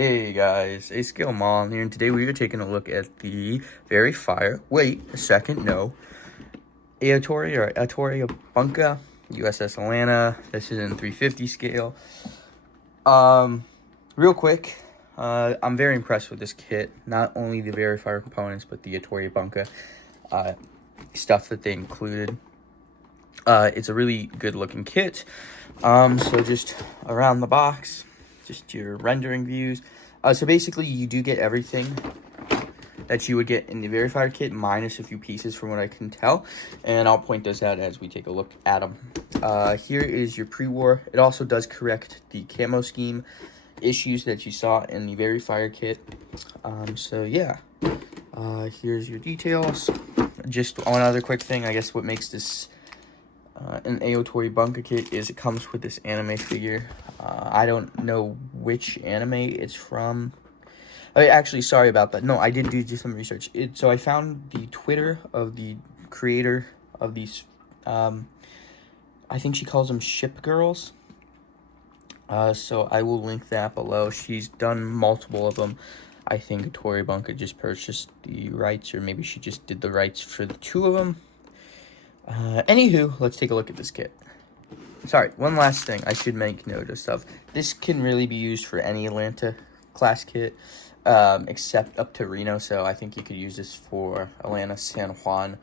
Hey guys, it's Skill Mom here, and today we are taking a look at the Aotori Bunka, USS Atlanta. This is in 350 scale. Real quick, I'm very impressed with this kit. Not only the Verifier components, but the Aotori Bunka stuff that they included. It's a really good looking kit. So just around the box, just your rendering views. So basically you do get everything that you would get in the Verifier kit, minus a few pieces from what I can tell. And I'll point those out as we take a look at them. Here is your pre-war. It also does correct the camo scheme issues that you saw in the Verifier kit. So yeah, here's your details. Just one other quick thing, I guess what makes this an Aotori Bunka kit is it comes with this anime figure. I don't know which anime it's from. Actually, sorry about that. No, I did do some research. So I found the Twitter of the creator of these. I think she calls them ship girls. So I will link that below. She's done multiple of them. I think Aotori Bunka just purchased the rights, or maybe she just did the rights for the two of them. Anywho, let's take a look at this kit. Sorry, one last thing I should make notice of. This can really be used for any Atlanta class kit, except up to Reno. So I think you could use this for Atlanta, San Juan,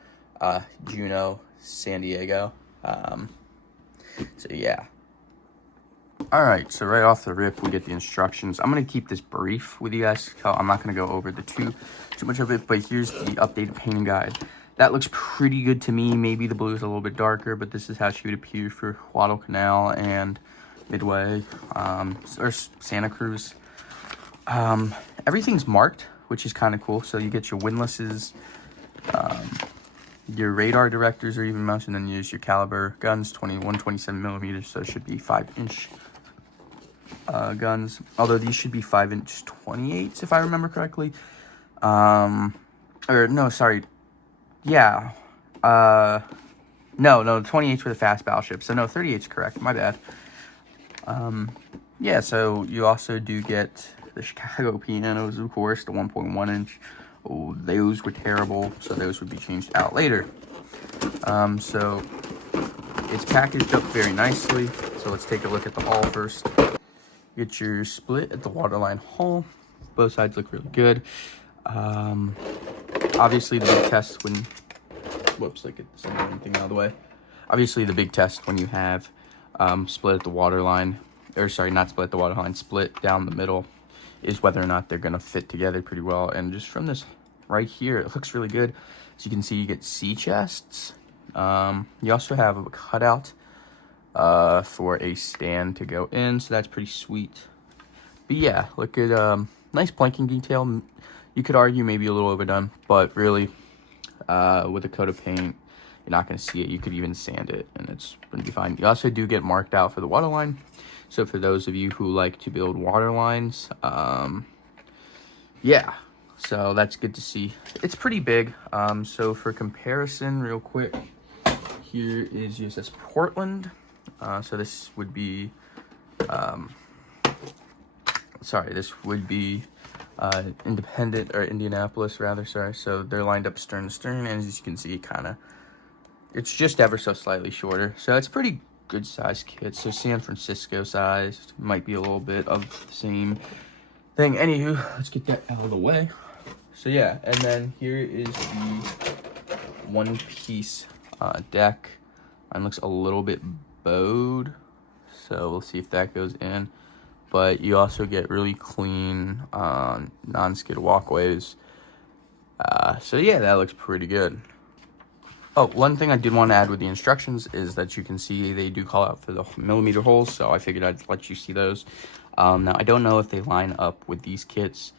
Juneau, San Diego. So yeah. Alright, so right off the rip, we get the instructions. I'm going to keep this brief with you guys. I'm not going to go over the too much of it, but here's the updated painting guide. That looks pretty good to me. Maybe the blue is a little bit darker, but this is how she would appear for Guadalcanal and Midway, or Santa Cruz. Everything's marked, which is kind of cool. So you get your windlasses, your radar directors are even mounted, and then you use your caliber guns, 27 millimeters, so it should be 5-inch guns. Although these should be 5-inch 28s, if I remember correctly. Or no, sorry. Yeah, no, 28's for the fast battleship, so no, 38's correct, my bad. Yeah, so you also do get the Chicago pianos, of course, the 1.1 inch. Oh, those were terrible, so those would be changed out later. So it's packaged up very nicely, so let's take a look at the hull first. Get your split at the waterline hull. Both sides look really good. Obviously, the big test when... Whoops, I get this thing out of the way. Obviously, the big test when you have split at the waterline, or sorry, not split at the waterline, split down the middle, is whether or not they're going to fit together pretty well. And just from this right here, it looks really good. As you can see, you get sea chests. You also have a cutout for a stand to go in, so that's pretty sweet. But yeah, look at nice planking detail. You could argue maybe a little overdone, but really, with a coat of paint, you're not going to see it. You could even sand it, and it's going to be fine. You also do get marked out for the waterline. So for those of you who like to build water lines, yeah, so that's good to see. It's pretty big. So for comparison, real quick, here is USS Portland. So this would be, this would be Independent, or Indianapolis rather, sorry. So they're lined up stern to stern, and as you can see, it's just ever so slightly shorter. So it's pretty good size kit. So San Francisco size might be a little bit of the same thing. Anywho, let's get that out of the way. So yeah, and then here is the one piece deck. Mine looks a little bit bowed, so we'll see if that goes in. But you also get really clean non-skid walkways. So yeah, that looks pretty good. Oh, one thing I did want to add with the instructions is that you can see they do call out for the millimeter holes, so I figured I'd let you see those. Now, I don't know if they line up with these kits.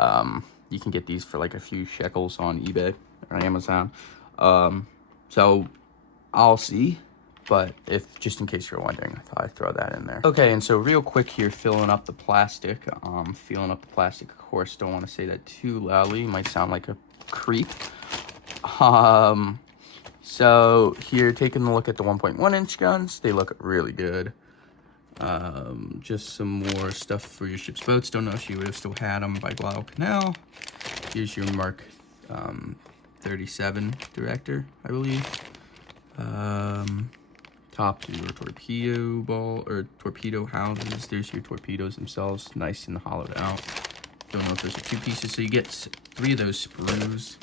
You can get these for like a few shekels on eBay or Amazon. So I'll see. But just in case you're wondering, I thought I'd throw that in there. Okay, and so real quick here, filling up the plastic. Filling up the plastic, of course, don't want to say that too loudly. You might sound like a creep. So here, taking a look at the 1.1 inch guns, they look really good. Just some more stuff for your ship's boats. Don't know if she would have still had them by Guadalcanal. Here's your Mark 37 director, I believe. Top to your torpedo ball or torpedo houses. There's your torpedoes themselves, nice and hollowed out. Don't know if those are 2 pieces, so you get 3 of those sprues.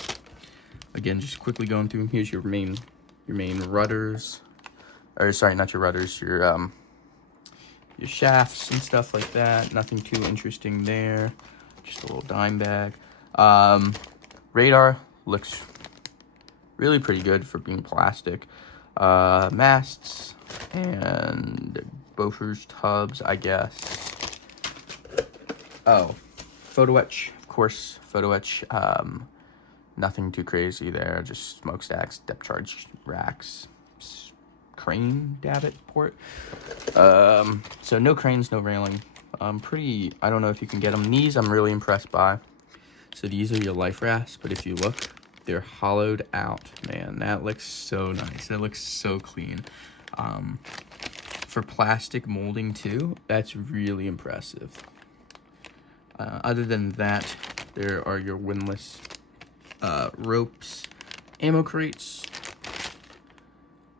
Again, just quickly going through them. Here's your main rudders, or sorry, not your rudders, your shafts and stuff like that. Nothing too interesting there. Just a little dime bag. Radar looks really pretty good for being plastic. Masts and Bofors tubs, I guess. Oh, photo etch, of course, photo etch. Nothing too crazy there, just smokestacks, depth charge racks, crane davit port. So no cranes, no railing. I don't know if you can get them. These I'm really impressed by. So these are your life rafts, but if you look, they're hollowed out. Man, that looks so nice. That looks so clean. For plastic molding too, that's really impressive. Other than that, there are your windlass ropes, ammo crates,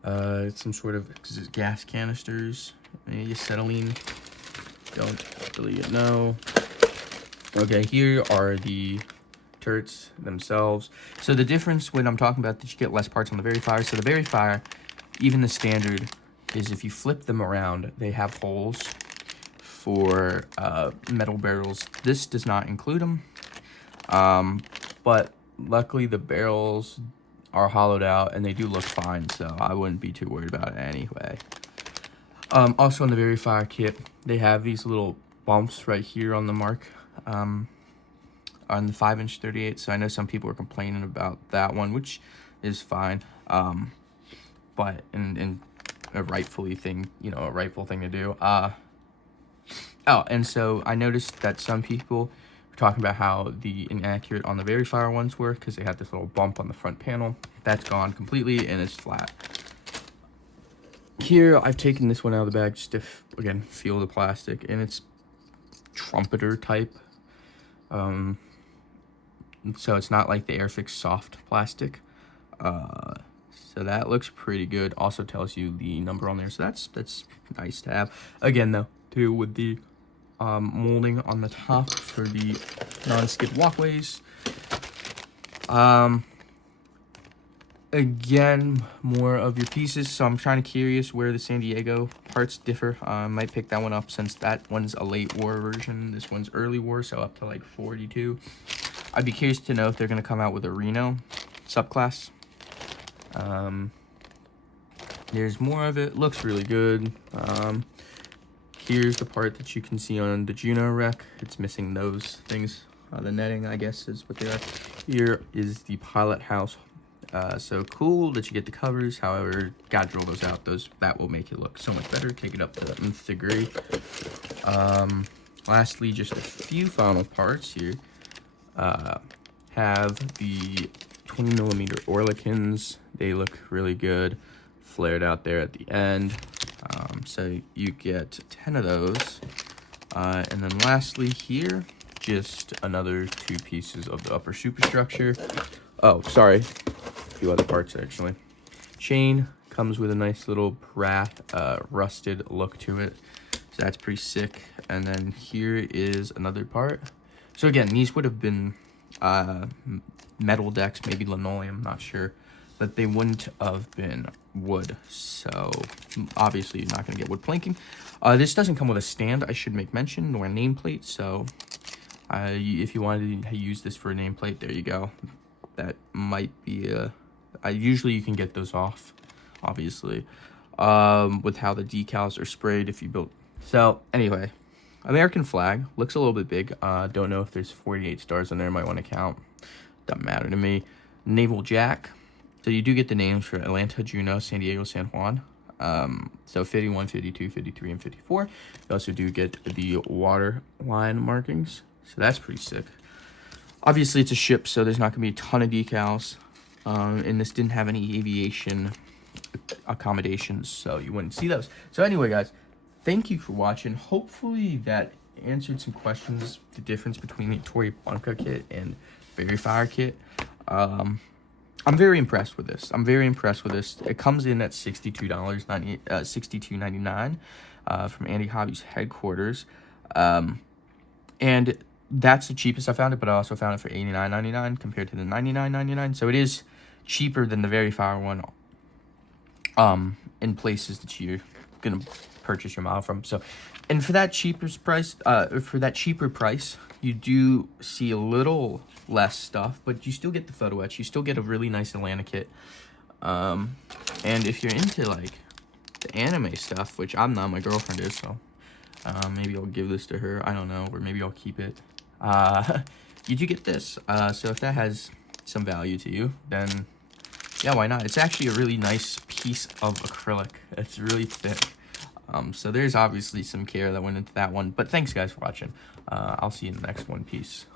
some sort of gas canisters, maybe acetylene, don't really know. Okay, here are the turrets themselves. So the difference when I'm talking about that you get less parts on the Verifier. So the Verifier, even the standard, is if you flip them around, they have holes for metal barrels. This does not include them, but luckily the barrels are hollowed out and they do look fine, so I wouldn't be too worried about it anyway. Also on the Verifier kit, they have these little bumps right here on the mark, on the 5-inch 38. So I know some people are complaining about that one, which is fine, but in a rightful thing to do. Oh, and so I noticed that some people were talking about how the inaccurate on the Verifier ones were because they had this little bump on the front panel. That's gone completely and it's flat. Here, I've taken this one out of the bag just to, again, feel the plastic, and it's trumpeter type. So it's not like the Airfix soft plastic. So that looks pretty good. Also tells you the number on there, so that's nice to have. Again, though, too, with the molding on the top for the non-skid walkways. Again, more of your pieces. So I'm kind of curious where the San Diego parts differ. I might pick that one up since that one's a late war version. This one's early war, so up to like 42. I'd be curious to know if they're going to come out with a Reno subclass. There's more of it. Looks really good. Here's the part that you can see on the Juno wreck. It's missing those things. The netting, I guess, is what they are. Here is the pilot house. So cool that you get the covers. However, gotta drill those out. That will make it look so much better. Take it up to the nth degree. Lastly, just a few final parts here. Have the 20mm Oerlikons. They look really good, flared out there at the end. So you get 10 of those. And then lastly here, just another 2 pieces of the upper superstructure. Oh, sorry, a few other parts actually. Chain comes with a nice little rusted look to it, so that's pretty sick. And then here is another part. So again, these would have been metal decks, maybe linoleum, not sure, but they wouldn't have been wood, so obviously you're not going to get wood planking. This doesn't come with a stand, I should make mention, nor a nameplate, so if you wanted to use this for a nameplate, there you go. That might be usually you can get those off, obviously, with how the decals are sprayed if you build. So anyway, American flag looks a little bit big. Don't know if there's 48 stars on there. Might want to count. Doesn't matter to me. Naval Jack. So you do get the names for Atlanta, Juneau, San Diego, San Juan. So 51, 52, 53, and 54. You also do get the water line markings. So that's pretty sick. Obviously, it's a ship, so there's not going to be a ton of decals. And this didn't have any aviation accommodations, so you wouldn't see those. So anyway, guys, thank you for watching. Hopefully that answered some questions, the difference between the Aotori Bunka kit and Verifier kit. I'm very impressed with this. It comes in at $62.99 from Andy Hobby's headquarters. And that's the cheapest I found it, but I also found it for $89.99 compared to the $99.99. So it is cheaper than the Verifier one in places that you're gonna purchase your model from. So, and for that cheaper price, you do see a little less stuff, but you still get the photo etch. You still get a really nice Atlanta kit. And if you're into like the anime stuff, which I'm not, my girlfriend is, so maybe I'll give this to her. I don't know, or maybe I'll keep it. You do get this. So if that has some value to you, then yeah, why not? It's actually a really nice piece of acrylic. It's really thick. So there's obviously some care that went into that one. But thanks, guys, for watching. I'll see you in the next one. Peace.